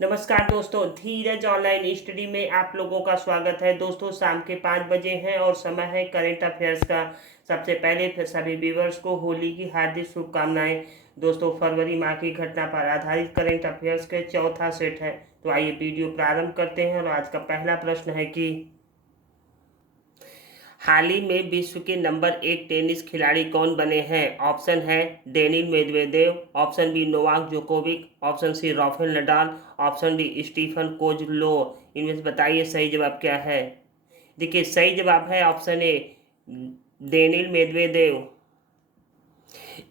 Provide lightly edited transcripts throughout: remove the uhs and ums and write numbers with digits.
नमस्कार दोस्तों, धीरज online study में आप लोगों का स्वागत है। दोस्तों, शाम के 5 बजे हैं और समय है करंट अफेयर्स का। सबसे पहले फिर सभी व्यूवर्स को होली की हार्दिक शुभकामनाएं। दोस्तों, फरवरी माह की घटना पर आधारित करंट अफेयर्स के चौथा सेट है। तो आइए वीडियो प्रारंभ करते हैं और आज का पहला प्रश्न है कि हाल ही में विश्व के नंबर 1 टेनिस खिलाड़ी कौन बने हैं। ऑप्शन है Daniil Medvedev, option B Novak Djokovic, option C Rafael Nadal, option D Stefan Kozlov. इनमें से बताइए सही जवाब क्या है। देखिए, सही जवाब है ऑप्शन ए डेनिल मेदवेदेव।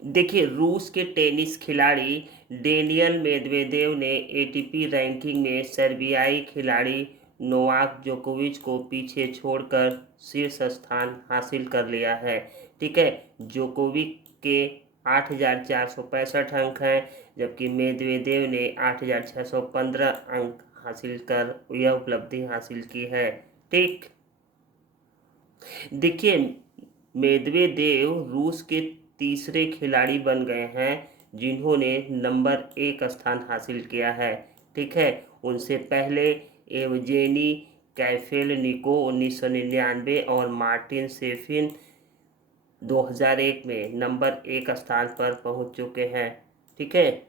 देखिए, रूस के टेनिस खिलाड़ी डेनियल मेदवेदेव ने एटीपी रैंकिंग में सर्बियाई खिलाड़ी नोवाक जोकोविच को पीछे छोड़कर शीर्ष स्थान हासिल कर लिया है। ठीक है, जोकोविच के 8,465 अंक हैं, जबकि मेदवेदेव ने 8,615 अंक हासिल कर यह उपलब्धि हासिल की है। ठीक, देखिए, मेदवेदेव रूस के तीसरे खिलाड़ी बन गए हैं जिन्होंने नंबर 1 स्थान हासिल किया है। ठीक है, उनसे पहले एवजेनी कैफेलनिको 1999 और मार्टिन सेफिन 2001 में नंबर 1 स्थान पर पहुंच चुके हैं। ठीक है,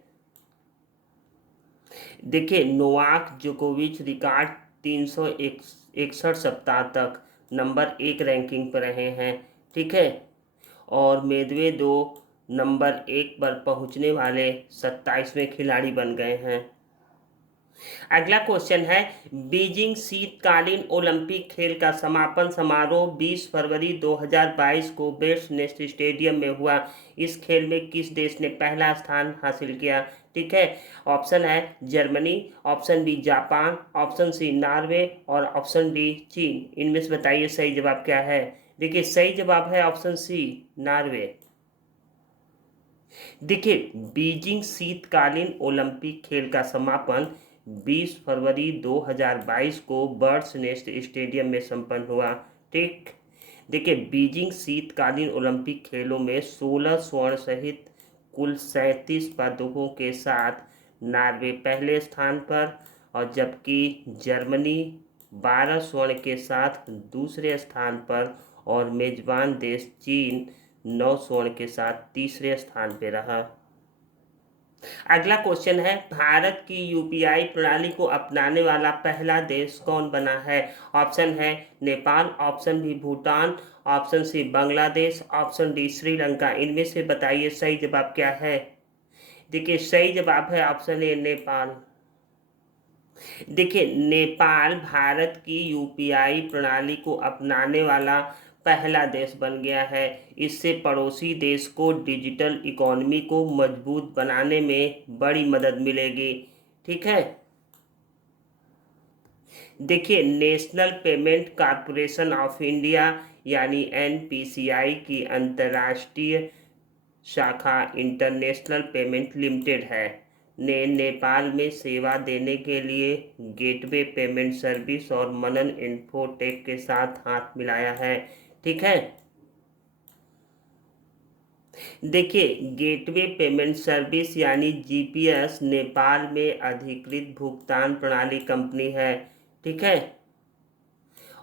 देखिए, नोवाक जोकोविच रिकॉर्ड 361 सप्ताह तक नंबर 1 रैंकिंग पर रहे हैं। ठीक है, और मेदवेदेव नंबर 1 पर पहुंचने वाले 27वें खिलाड़ी बन गए हैं। अगला क्वेश्चन है, बीजिंग शीतकालीन ओलंपिक खेल का समापन समारोह 20 फरवरी 2022 को बेट्स नेस्ट स्टेडियम में हुआ। इस खेल में किस देश ने पहला स्थान हासिल किया। ठीक है, option A Germany, option B Japan, option C Norway और ऑप्शन डी चीन। इनमें से बताइए सही जवाब क्या है। देखिए, सही जवाब है ऑप्शन सी नॉर्वे। देखिए, बीजिंग शीतकालीन ओलंपिक खेल का समापन 20 फरवरी 2022 को बर्ड्स नेस्ट स्टेडियम में संपन्न हुआ। ठीक, देखिए, बीजिंग शीतकालीन ओलंपिक खेलों में 16 स्वर्ण सहित कुल 37 पदकों के साथ नॉर्वे पहले स्थान पर, और जबकि जर्मनी 12 स्वर्ण के साथ दूसरे स्थान पर और मेजबान देश चीन 9 स्वर्ण के साथ तीसरे स्थान पर रहा। अगला क्वेश्चन है, भारत की यूपीआई प्रणाली को अपनाने वाला पहला देश कौन बना है। Option A Nepal, option B Bhutan, option C Bangladesh, option D Sri Lanka. इनमें से बताइए सही जवाब क्या है। देखिए, सही जवाब है ऑप्शन ए नेपाल। देखिए, नेपाल भारत की यूपीआई प्रणाली को अपनाने वाला पहला देश बन गया है। इससे पड़ोसी देश को डिजिटल इकोनॉमी को मजबूत बनाने में बड़ी मदद मिलेगी। ठीक है, देखिए, national payment corporation of India यानी एनपीसीआई की अंतर्राष्ट्रीय शाखा इंटरनेशनल पेमेंट लिमिटेड है ने नेपाल में सेवा देने के लिए गेटवे पेमेंट सर्विस और मनन इन्फोटेक के साथ हाथ मिलाया है। ठीक है, देखिए, गेटवे पेमेंट सर्विस यानी जीपीएस नेपाल में अधिकृत भुगतान प्रणाली कंपनी है। ठीक है,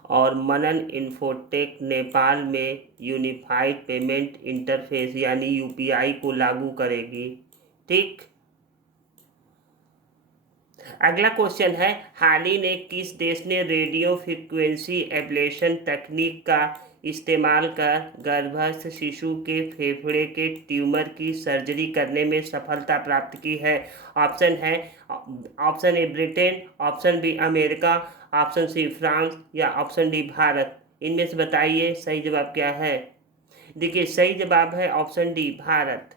और मनन इन्फोटेक नेपाल में यूनिफाइड पेमेंट इंटरफेस यानी यूपीआई को लागू करेगी। ठीक, अगला क्वेश्चन है, हाल ही में किस देश ने रेडियो फ्रिक्वेंसी एब्लेशन तकनीक का इस्तेमाल कर गर्भस्थ शिशु के फेफड़े के ट्यूमर की सर्जरी करने में सफलता प्राप्त की है। ऑप्शन है option A Britain, option B America, option C France या ऑप्शन डी भारत। इनमें से बताइए सही जवाब क्या है। देखिए, सही जवाब है ऑप्शन डी भारत।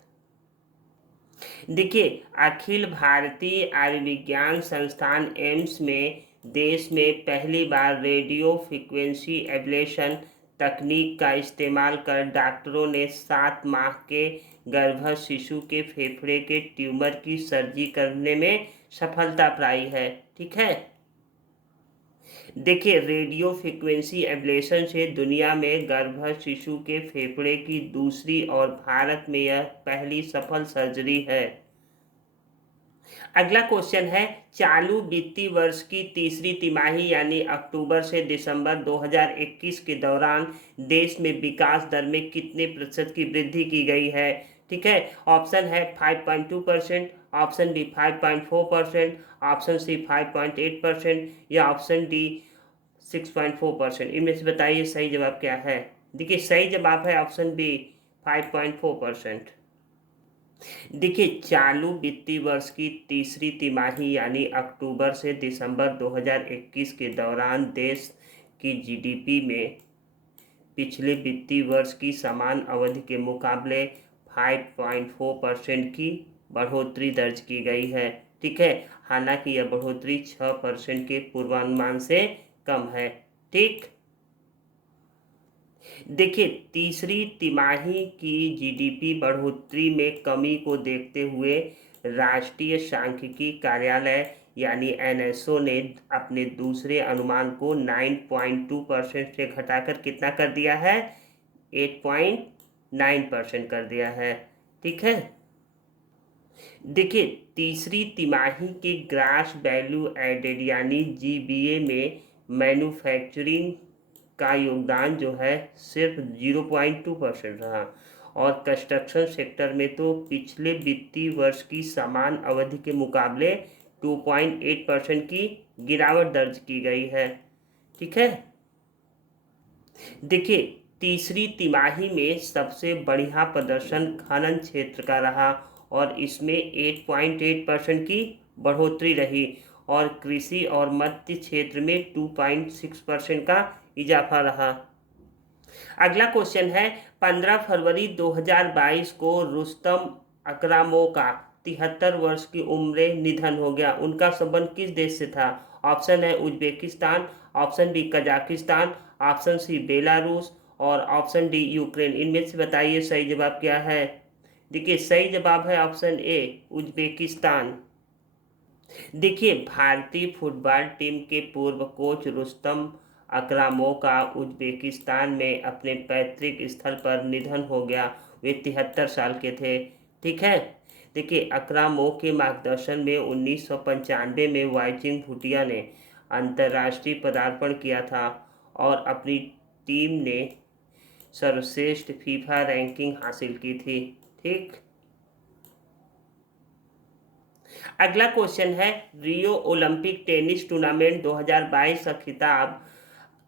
देखिए, अखिल भारतीय आयुर्विज्ञान संस्थान एम्स में देश में पहली बार रेडियो फ्रिक्वेंसी एब्लेशन तकनीक का इस्तेमाल कर डॉक्टरों ने 7 माह के गर्भस्थ शिशु के फेफड़े के ट्यूमर की सर्जरी करने में सफलता पाई है। ठीक है, देखिए, रेडियो फ्रिक्वेंसी एब्लेशन से दुनिया में गर्भस्थ शिशु के फेफड़े की दूसरी और भारत में यह पहली सफल सर्जरी है। अगला क्वेश्चन है, चालू वित्तीय वर्ष की तीसरी तिमाही यानी अक्टूबर से दिसंबर 2021 के दौरान देश में विकास दर में कितने प्रतिशत की वृद्धि की गई है? ठीक है, ऑप्शन है 5.2%, ऑप्शन बी 5.4%, ऑप्शन सी 5.8% या ऑप्शन डी 6.4%। इनमें से बताइए सही जवाब क्या है। देखिए सही जवाब है ऑप्शन बी 5.4%। देखिए चालू वित्तीय वर्ष की तीसरी तिमाही यानी अक्टूबर से दिसंबर 2021 के दौरान देश की जीडीपी में पिछले वित्तीय वर्ष की समान अवधि के मुकाबले 5.4% की बढ़ोतरी दर्ज की गई है। ठीक है, हालांकि यह बढ़ोतरी 6% के पूर्वानुमान से कम है। ठीक, देखिए तीसरी तिमाही की जीडीपी बढ़ोतरी में कमी को देखते हुए राष्ट्रीय सांख्यिकी कार्यालय यानी एनएसओ ने अपने दूसरे अनुमान को 9.2% से घटाकर कितना कर दिया है? 8.9% कर दिया है। ठीक है, देखिए तीसरी तिमाही के ग्रास वैल्यू एडेड यानी जीबीए में मैन्युफैक्चरिंग का योगदान जो है सिर्फ 0.2% रहा और कंस्ट्रक्शन सेक्टर में तो पिछले वित्तीय वर्ष की समान अवधि के मुकाबले 2.8% की गिरावट दर्ज की गई है। ठीक है, देखिए तीसरी तिमाही में सबसे बढ़िया प्रदर्शन खनन क्षेत्र का रहा और इसमें 8.8% की बढ़ोतरी रही और कृषि और मत्स्य क्षेत्र में 2.6% का इजाफा रहा। अगला क्वेश्चन है, 15 फरवरी 2022 को रुस्तम अकरामोव का 73 वर्ष की उम्र निधन हो गया। उनका संबंध किस देश से था? Option A Uzbekistan, option B Kazakhstan, option C Belarus और ऑप्शन डी यूक्रेन। इनमें से बताइए सही जवाब क्या है। देखिए सही जवाब है ऑप्शन ए उज्बेकिस्तान। देखिए भारतीय फुटबॉल टीम के पूर्व कोच रुस्तम अकरामोव का उज्बेकिस्तान में अपने पैतृक स्थल पर निधन हो गया। वे 73 साल के थे। ठीक है, देखिए अकरामोव के मार्गदर्शन में 1995 में वाइचिंग भूटिया ने अंतर्राष्ट्रीय पदार्पण किया था और अपनी टीम ने सर्वश्रेष्ठ फीफा रैंकिंग हासिल की थी। ठीक, अगला क्वेश्चन है, रियो ओलंपिक टेनिस टूर्नामेंट 2022 का खिताब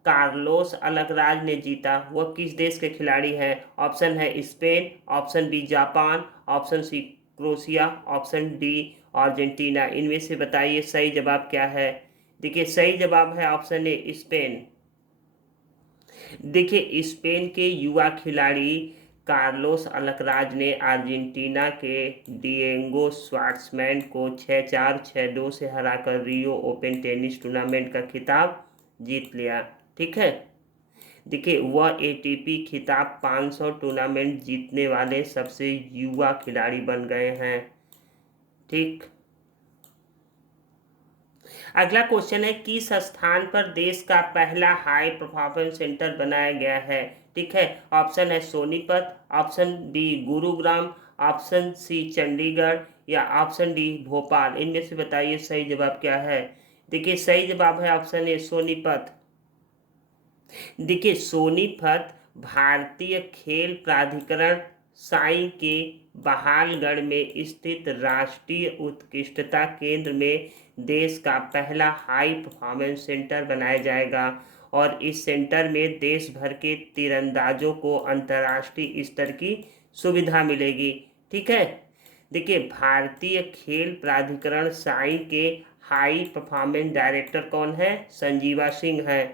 कार्लोस अलकराज ने जीता। वह किस देश के खिलाड़ी हैं? Option A Spain, option B Japan, option C Croatia, option D Argentina. इनमें से बताइए सही जवाब क्या है। देखिए सही जवाब है ऑप्शन ए स्पेन। देखिए स्पेन के युवा खिलाड़ी कार्लोस अलकराज ने अर्जेंटीना के डिएगो श्वार्ट्जमैन को 6-4, 6-2 से हराकर रियो ओपन टेनिस टूर्नामेंट का खिताब जीत लिया। ठीक है, देखिए वह एटीपी खिताब 500 टूर्नामेंट जीतने वाले सबसे युवा खिलाड़ी बन गए हैं। ठीक, अगला क्वेश्चन है, किस स्थान पर देश का पहला हाई परफॉर्मेंस सेंटर बनाया गया है? ठीक है, option A Sonipat, option B Gurugram, option C Chandigarh या ऑप्शन डी भोपाल। इनमें से बताइए सही जवाब क्या है। देखिए सही जवाब है ऑप्शन ए सोनीपत। देखिए सोनीपत भारतीय खेल प्राधिकरण साई के बहालगढ़ में स्थित राष्ट्रीय उत्कृष्टता केंद्र में देश का पहला हाई परफॉर्मेंस सेंटर बनाया जाएगा और इस सेंटर में देश भर के तीरंदाजों को अंतर्राष्ट्रीय स्तर की सुविधा मिलेगी। ठीक है, देखिए भारतीय खेल प्राधिकरण साई के हाई परफॉर्मेंस डायरेक्टर कौन है? संजीवा सिंह है।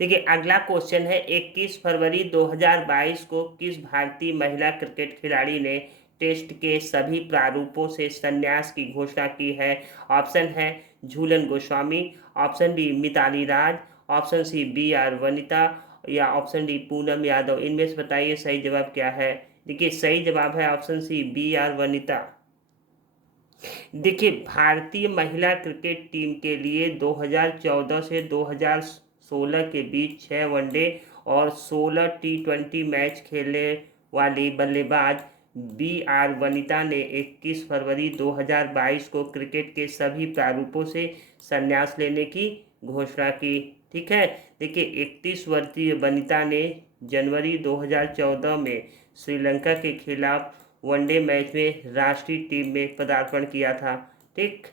देखिए अगला क्वेश्चन है, 21 फरवरी 2022 को किस भारतीय महिला क्रिकेट खिलाड़ी ने टेस्ट के सभी प्रारूपों से संन्यास की घोषणा की है? ऑप्शन है झूलन गोस्वामी, ऑप्शन बी मिताली राज, ऑप्शन सी BR वनिता या ऑप्शन डी पूनम यादव। इनमें से बताइए सही जवाब क्या है। देखिए सही जवाब है ऑप्शन सी BR वनिता। देखिए भारतीय महिला क्रिकेट टीम के लिए 2014 से 2016 के बीच 6 वनडे और 16 T20 मैच खेलने वाली बल्लेबाज BR वनिता ने 21 फरवरी 2022 को क्रिकेट के सभी प्रारूपों से संन्यास लेने की घोषणा की। ठीक है, देखिए 31 वर्षीय वनिता ने जनवरी 2014 में श्रीलंका के खिलाफ वनडे मैच में राष्ट्रीय टीम में पदार्पण किया था। ठीक,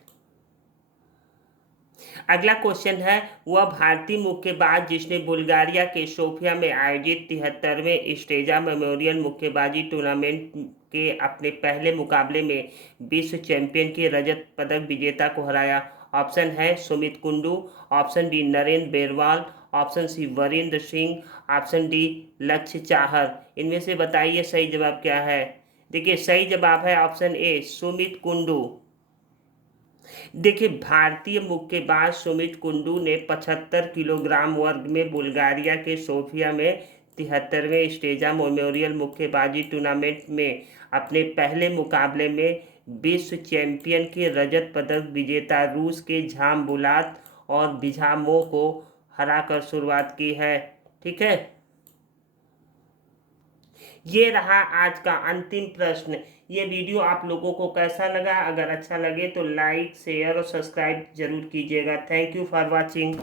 अगला क्वेश्चन है, वह भारतीय मुक्केबाज जिसने बुल्गारिया के सोफिया में आयोजित 73वें स्टेजा मेमोरियल मुक्केबाजी टूर्नामेंट के अपने पहले मुकाबले में विश्व चैंपियन के रजत पदक विजेता को हराया। Option A Sumit Kundu, option D Narendra Berwal, option C Virender Singh, option D Lakshya Chahar. इनमें से बताइए सही जवाब क्या है। देखिए सही जवाब है ऑप्शन ए सुमित कुंडू। देखिए भारतीय मुक्केबाज सुमित कुंडू ने 75 किलोग्राम वर्ग में बुल्गारिया के सोफिया में 73वें स्टेजा मेमोरियल मुक्केबाजी टूर्नामेंट में अपने पहले मुकाबले में विश्व चैंपियन के रजत पदक विजेता रूस के झामबुलात और बिझामो को हराकर शुरुआत की है। ठीक है, ये रहा आज का अंतिम प्रश्न। ये वीडियो आप लोगों को कैसा लगा? अगर अच्छा लगे तो लाइक शेयर और सब्सक्राइब जरूर कीजिएगा। Thank you for watching.